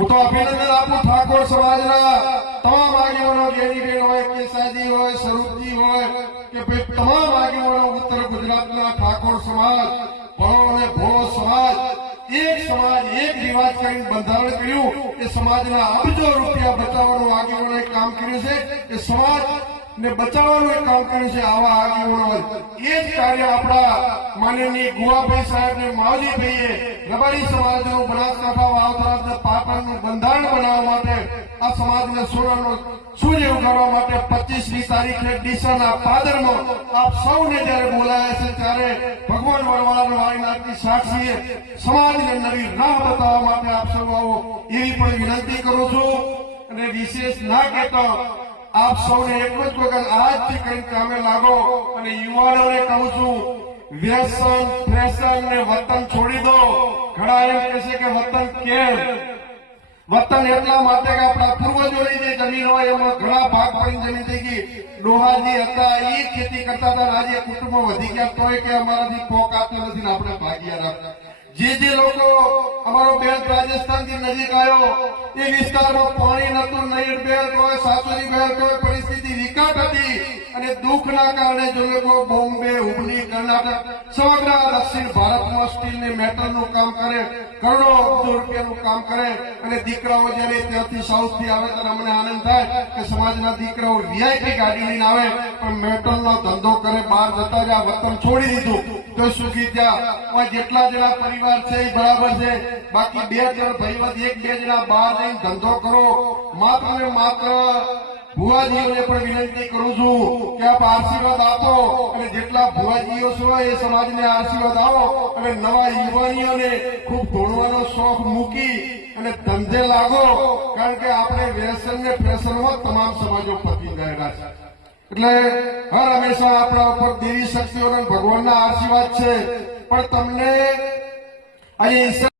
હું તો અભિનંદન આપું ઠાકોર સમાજના તમામ આગેવાનો, ગેરીબેન હોય, કેસાજી હોય, સ્વરૂપજી હોય કે ભાઈ તમામ આગેવાનો ઉત્તર ગુજરાતના ઠાકોર સમાજ, ભણો અને ભોળો સમાજ, એક સમાજ એક રિવાજ કરીને બંધારણ કર્યું. એ સમાજના અબજો રૂપિયા બચાવવાનું આગેવાનોએ કામ કર્યું છે. એ સમાજ ને બચાવવાનું એક કામ કર્યું છે. આવા આગેવાનો એ જ કાર્ય આપણા માનનીય ગુવાભાઈ સાહેબ ને માવજીભાઈએ રબારી સમાજનું બનાસકાંઠા વાવથરા પાટણનું બંધારણ બનાવવા માટે આ સમાજને સોનાનો સૂર્ય ઉગાડવા માટે 25મી તારીખે ડીસાના પાદરમાં આપ સૌને જયારે બોલાયા છે ત્યારે ભગવાન વડવાળા વાળીનાથની સાક્ષીએ સમાજને નવી રાહ બતાવવા માટે આપ સૌ આવો એવી પણ વિનંતી કરું છું. અને વિશેષ ના કહેતા આપ સૌને એટલું જ વગર આજથી કઈ કામે લાગો. અને યુવાનોને કહું છું, વ્યસન ફેશન ને વતન છોડી દો. ઘણા એમ કહે છે કે વતન કેમ? વતન એટલા માટે કે આપણા પૂર્વજોની જે જમીન હોય એમાં ઘણા ભાગ પડીને જમીન થઈ ગઈ. ડોહાજી હતા એ ખેતી કરતા હતા. આજે કુટુંબો વધી ગયા તોય કે અમારાથી પોક આપતો નથી ને આપણે ભાગ્યા રાખતા. જે લોકો અમારો બેલ્ટ રાજસ્થાનથી નજીક આવ્યો એ વિસ્તારમાં પાણી નતું, નહીં બેલ્ટ હોય, સાસુરી બેલ્ટ હોય, પરિસ્થિતિ વિકટ હતી. અને દુઃખના કારણે જો લોકો બોમ્બે, હુબલી, કર્ણાટક સમગ્ર દક્ષિણ ભારતમાં સ્ટીલ ને મેટલનું કામ કરે, કરોડો અબજો રૂપિયાનું કામ કરે. અને દીકરાઓ જયારે ત્યાંથી સાઉથથી આવે ત્યારે અમને આનંદ થાય કે સમાજના દીકરાઓ વીઆઈપી ગાડી લઈને આવે પણ મેટલનો ધંધો કરે, બહાર જતા રહ્યા, વતન છોડી દીધું તો સુખી થયા. જેટલા જણા પરિવાર છે એ બરાબર છે, બાકી 2 જણ ભાઈવંદ 1-2 જણા બહાર જઈને ધંધો કરો. માત્ર ને માત્ર ભુવાજીઓને પણ વિનંતી કરું છું કે આપ આશીર્વાદ આપો. અને જેટલા ભુવાજીઓ છો એ સમાજને આશીર્વાદ આપો. અને નવા યુવાનીઓને ખૂબ ભણવાનો શોખ મૂકી અને ધંધે લાગો. કારણ કે આપણે વ્યસન ને ફેશનમાં તમામ સમાજો પતી ગયેલા છે. એટલે હર હંમેશા આપણા ઉપર દેવી શક્તિઓના ભગવાનના આશીર્વાદ છે. પણ તમને અહીં